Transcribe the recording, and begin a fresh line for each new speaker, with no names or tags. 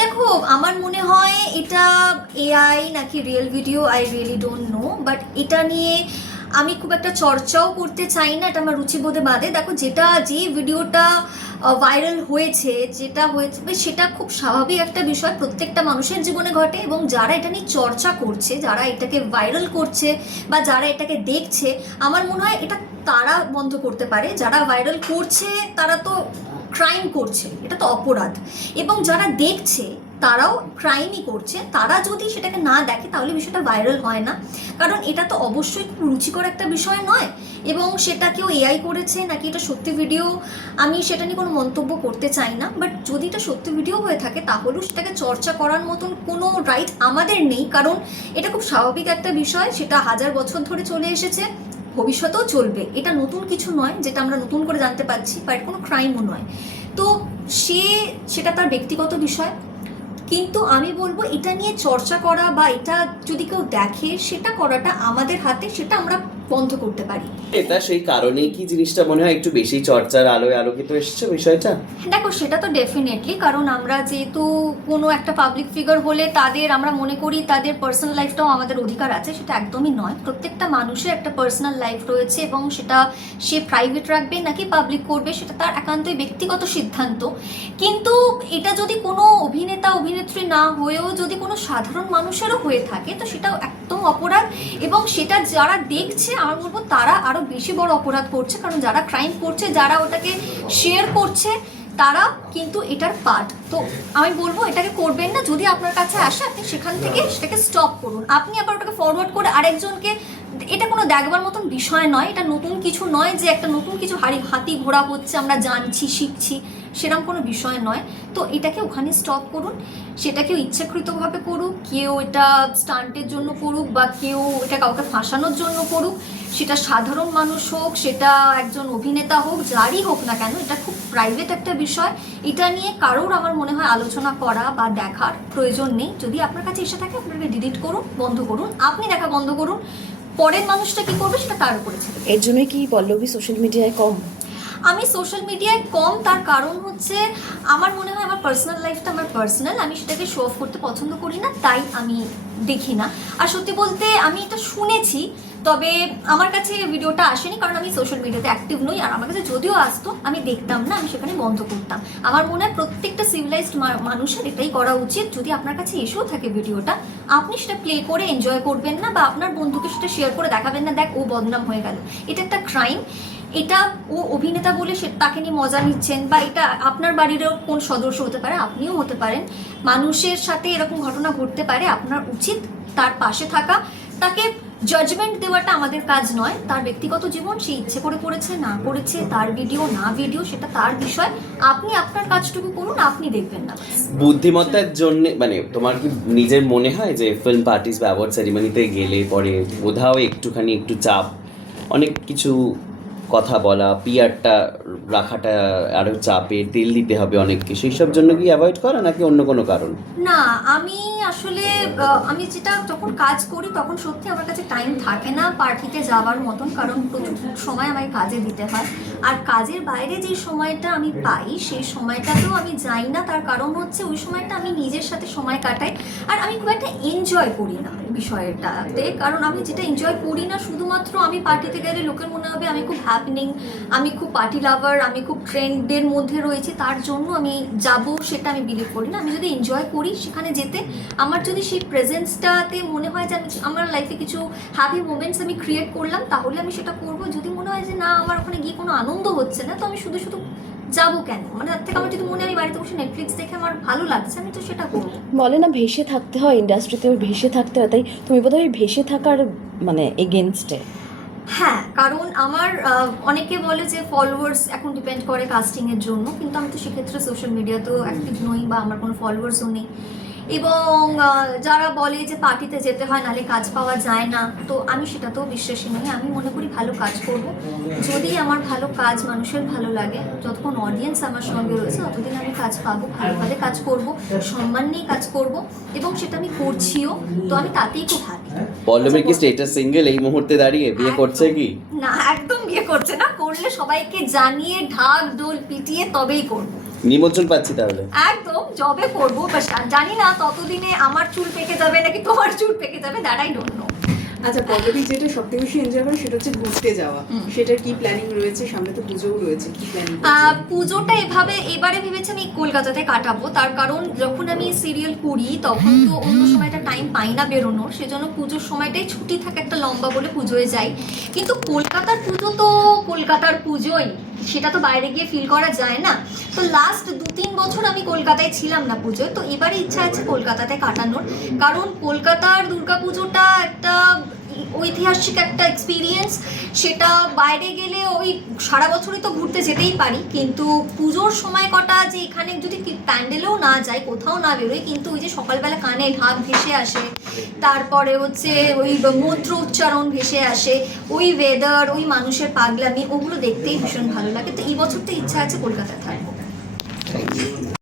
দেখো, আমার মনে হয় এটা এআই নাকি real video I really don't know but এটা নিয়ে আমি খুব একটা চর্চাও করতে চাই না, এটা আমার রুচিবোধে বাদে। দেখো, যেটা যে ভিডিওটা ভাইরাল হয়েছে, যেটা হয়েছে সেটা খুব স্বাভাবিক একটা বিষয়। প্রত্যেকটা মানুষের জীবনে ঘটে এবং যারা এটা নিয়ে চর্চা করছে, যারা এটাকে ভাইরাল করছে বা যারা এটাকে দেখছে, আমার মনে হয় এটা তারা বন্ধ করতে পারে। যারা ভাইরাল করছে, তারা তো ক্রাইম করছে, এটা তো অপরাধ। এবং যারা দেখছে, তারাও ক্রাইমই করছে। তারা যদি সেটাকে না দেখে, তাহলে বিষয়টা ভাইরাল হয় না। কারণ এটা তো অবশ্যই খুব রুচিকর একটা বিষয় নয়। এবং সেটা কেউ এআই করেছে, নাকি এটা সত্যি ভিডিও আমি সেটা নিয়ে কোনো মন্তব্য করতে চাই না। বাট যদি এটা সত্যি ভিডিও হয়ে থাকে, তাহলেও সেটাকে চর্চা করার মতন কোনো রাইট আমাদের নেই। কারণ এটা খুব স্বাভাবিক একটা বিষয়, সেটা হাজার বছর ধরে চলে এসেছে। ভবিষ্যতেও চলবে। এটা নতুন কিছু নয়, যেটা আমরা নতুন করে জানতে পারছি বা এটা কোনো ক্রাইমও নয়। তো সে, সেটা তার ব্যক্তিগত বিষয়, কিন্তু আমি বলব এটা নিয়ে চর্চা করা বা এটা যদি কেউ দেখে, সেটা করাটা আমাদের হাতে, সেটা আমরা বন্ধ করতে পারি।
এটা সেই কারণেই কি জিনিসটা মনে হয় একটু বেশি চর্চার আলোয় আলোকিত এসেছে বিষয়টা?
দেখো সেটা তো ডেফিনেটলি কারণ আমরা যেহেতু কোনো একটা পাবলিক ফিগার হলে তাদের আমরা মনে করি তাদের পার্সোনাল লাইফটাও আমাদের অধিকার আছে সেটা একদমই নয়। প্রত্যেকটা মানুষের একটা পার্সোনাল লাইফ রয়েছে এবং সেটা সে প্রাইভেট রাখবে নাকি পাবলিক করবে সেটা তার একান্তই ব্যক্তিগত সিদ্ধান্ত। কিন্তু এটা যদি কোনো অভিনেতা অভিনেত্রী না হয়েও যদি কোনো সাধারণ মানুষেরও হয়ে থাকে তো সেটাও একদম অপরাধ। এবং সেটা যারা দেখছে আমার বলব তারা আরও বেশি বড় অপরাধ করছে, কারণ যারা ক্রাইম করছে, যারা ওটাকে শেয়ার করছে, তারা কিন্তু এটার পার্ট তো আমি বলব এটাকে করবেন না, যদি আপনার কাছে আসে, আপনি সেখান থেকে সেটাকে স্টপ করুন। আপনি আবার ওটাকে ফরওয়ার্ড করে আরেকজনকে, এটা কোনো দেখবার মতন বিষয় নয়, এটা নতুন কিছু নয় যে একটা নতুন কিছু হাড়ি হাতি ঘোড়া হচ্ছে, আমরা জানছি, শিখছি। সেরকম কোনো বিষয় নয়। তো এটাকে ওখানে স্টপ করুন। সেটা কেউ ইচ্ছাকৃতভাবে করুক, কেউ এটা স্টান্টের জন্য করুক বা কেউ এটা কাউকে ফাঁসানোর জন্য করুক। সেটা সাধারণ মানুষ হোক, সেটা একজন অভিনেতা হোক, যারই হোক না কেন, এটা খুব প্রাইভেট একটা বিষয়। এটা নিয়ে কারোর আমার মনে হয় আলোচনা করা বা দেখার প্রয়োজন নেই। যদি আপনার কাছে এসে থাকে, আপনাকে ডিলিট করুন, বন্ধ করুন। আপনি দেখা বন্ধ করুন। পরের মানুষটা কি করবে সেটা তার উপরে
এর জন্যই কি পল্লবী সোশ্যাল মিডিয়ায় কম?
আমি সোশ্যাল মিডিয়ায় কম, তার কারণ হচ্ছে আমার মনে হয় আমার পার্সোনাল লাইফটা আমার পার্সোনাল আমি সেটাকে শো অফ করতে পছন্দ করি না, তাই আমি দেখি না। আর সত্যি বলতে আমি এটা শুনেছি, তবে আমার কাছে ভিডিওটা আসেনি, কারণ আমি সোশ্যাল মিডিয়াতে অ্যাক্টিভ নই, আর আমার কাছে যদিও আসতো, আমি দেখতাম না, আমি সেখানে বন্ধ করতাম। আমার মনে হয় প্রত্যেকটা সিভিলাইজড মানুষের এটাই করা উচিত, যদি আপনার কাছে এসেও থাকে ভিডিওটা আপনি সেটা প্লে করে এনজয় করবেন না, বা আপনার বন্ধুকে সেটা শেয়ার করে দেখাবেন না, দেখ, ও বদনাম হয়ে গেল। এটা একটা ক্রাইম এটা ও অভিনেতা বলে সে তাকে নিয়ে মজা নিচ্ছেন বা এটা আপনার বাড়িরও কোন সদস্য হতে পারে, আপনিও হতে পারেন। মানুষের সাথে এরকম ঘটনা ঘটতে পারে, আপনার উচিত তার পাশে থাকা। তাকে জাজমেন্ট দেওয়াটা আমাদের কাজ নয়, তার ব্যক্তিগত জীবন সে ইচ্ছে করে করেছে, না করেছে, তার ভিডিও না ভিডিও সেটা তার বিষয়। আপনি আপনার কাজটুকু করুন, আপনি দেখবেন না
বুদ্ধিমত্তার জন্য মানে তোমার কি নিজের মনে হয় যে ফিল্ম পার্টিস বা অ্যাওয়ার্ড সেরিমনিতে গেলে পরে কোথাও একটুখানি একটু চাপ, অনেক কিছু কথা বলা, পিয়ারটা রাখাটা আরও চাপে, তেল দিতে হবে অনেক কিছু, এইসব জন্য কি অ্যাভয়েড করা নাকি অন্য কোনো কারণ?
না, আমি আসলে আমি যেটা যখন কাজ করি তখন সত্যি আমার কাছে টাইম থাকে না পার্টিতে যাওয়ার মতন, কারণ প্রচুর সময় আমাকে কাজে দিতে হয়। আর কাজের বাইরে যে সময়টা আমি পাই, সেই সময়টাতেও আমি যাই না, তার কারণ হচ্ছে ওই সময়টা আমি নিজের সাথে সময় কাটাই, আর আমি খুব একটা এনজয় করি না। বিষয়টাতে কারণ আমি যেটা এনজয় করি না, শুধুমাত্র আমি পার্টিতে গেলে লোকের মনে হবে আমি খুব হ্যাপনিং আমি খুব পার্টি লাভার আমি খুব ট্রেন্ডের মধ্যে রয়েছি, তার জন্য আমি যাব সেটা আমি বিলিভ করি না। আমি যদি এনজয় করি সেখানে যেতে, আমার যদি সেই প্রেজেন্সটাতে মনে হয় যে আমার লাইফে কিছু হ্যাপি মোমেন্টস আমি ক্রিয়েট করলাম, তাহলে আমি সেটা করব। যদি মনে হয় যে না, আমার ওখানে গিয়ে কোনো আনন্দ হচ্ছে না, তো আমি শুধু শুধু যাব কেন? মানে তার থেকে আমার যদি মনে হয় আমি বাড়িতে বসে নেটফ্লিক্স দেখে আমার ভালো লাগছে আমি তো সেটা করব।
বলে না ভেসে থাকতে হয় ইন্ডাস্ট্রিতে ভেসে থাকতে হয় তাই তুমি বোধহয় ভেসে থাকার মানে এগেনস্টে
হ্যাঁ কারণ আমার অনেকে বলে যে ফলোয়ার্স এখন ডিপেন্ড করে কাস্টিংয়ের জন্য কিন্তু আমি তো সেক্ষেত্রে সোশ্যাল মিডিয়াতেও অ্যাক্টিভ নই বা আমার কোনো ফলোয়ার্সও নেই। এবং যারা বলে যে পার্টিতে যেতে হয় নাহলে কাজ পাওয়া যায় না তো আমি সেটাতেও বিশ্বাসী নই। আমি মনে করি ভালো কাজ করব। যদি আমার ভালো কাজ মানুষের ভালো লাগে যতক্ষণ অডিয়েন্স আমার সঙ্গে রয়েছে ততদিন আমি কাজ পাবো ভালোভাবে কাজ করব সম্মান নিয়ে কাজ করব এবং সেটা আমি করছিও তো আমি তাতেই খুব হ্যাপি
পল্লবীর কি স্টেটাস সিঙ্গেল এই মুহূর্তে দাঁড়িয়ে? বিয়ে করছে কি?
না একদম বিয়ে করছে না করলে সবাইকে জানিয়ে ঢাক ঢোল পিটিয়ে তবেই করব।
নিমন্ত্রণ পাচ্ছি তাহলে।
একদম জবে করব জানি না ততদিনে আমার চুল পেকে যাবে নাকি তোমার চুল পেকে যাবে দাঁড়াই ডোন্ট নো
আচ্ছা পল্লবী যেটা সব থেকে বেশি এনজয় করে সেটা হচ্ছে ঘুরতে যাওয়া। সেটার কি প্ল্যানিং রয়েছে? সামনে তো পুজোও রয়েছে কি প্ল্যানিং
পুজোটা এভাবে এবারে ভেবেছি আমি কলকাতাতে কাটাবো। তার কারণ যখন আমি সিরিয়াল করি তখন তো অন্য সময়টা টাইম পাই না বেরোনোর। সেজন্য পুজোর সময়টাই ছুটি থাকে একটা লম্বা বলে পুজোয় যাই। কিন্তু কলকাতার পুজো তো কলকাতার পুজোই। সেটা তো বাইরে গিয়ে ফিল করা যায় না। তো লাস্ট দু তিন বছর আমি কলকাতায় ছিলাম না পুজোয়। তো এবারে ইচ্ছা আছে কলকাতাতে কাটানোর। কারণ কলকাতার দুর্গাপুজোটা একটা ঐতিহাসিক একটা এক্সপিরিয়েন্স সেটা বাইরে গেলে ওই সারা বছরই তো ঘুরতে যেতেই পারি, কিন্তু পুজোর সময় কটা যে এখানে যদি প্যান্ডেলেও না যায়, কোথাও না বেরোই কিন্তু ওই যে সকালবেলা কানে ঢাক ভেসে আসে, তারপরে হচ্ছে ওই মন্ত্র উচ্চারণ ভেসে আসে, ওই ওয়েদার ওই মানুষের পাগলামি, ওগুলো দেখতেই ভীষণ ভালো লাগে। তো এই বছর তো ইচ্ছা আছে কলকাতায় থাকার।